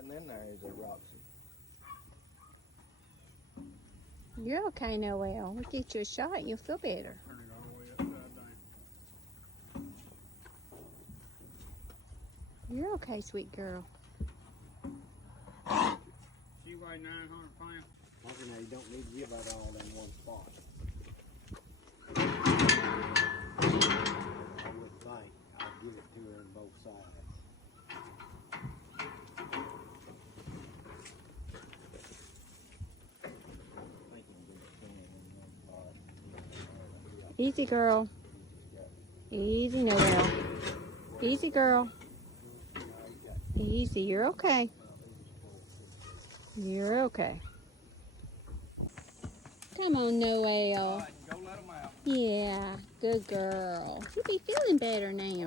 nothing in there, is there, Roxy? You're okay, Noel. We'll get you a shot and you'll feel better. Turn it all the way upside down. You're okay, sweet girl. She weigh 900 pounds. Okay, now you don't need to give that all in one spot. I would think I'd give it to her on both sides. Easy, girl. Easy, Noel. Easy, girl. Easy. You're okay. You're okay. Come on, Noel. All right, go let them out. Yeah, good girl. You'll be feeling better now.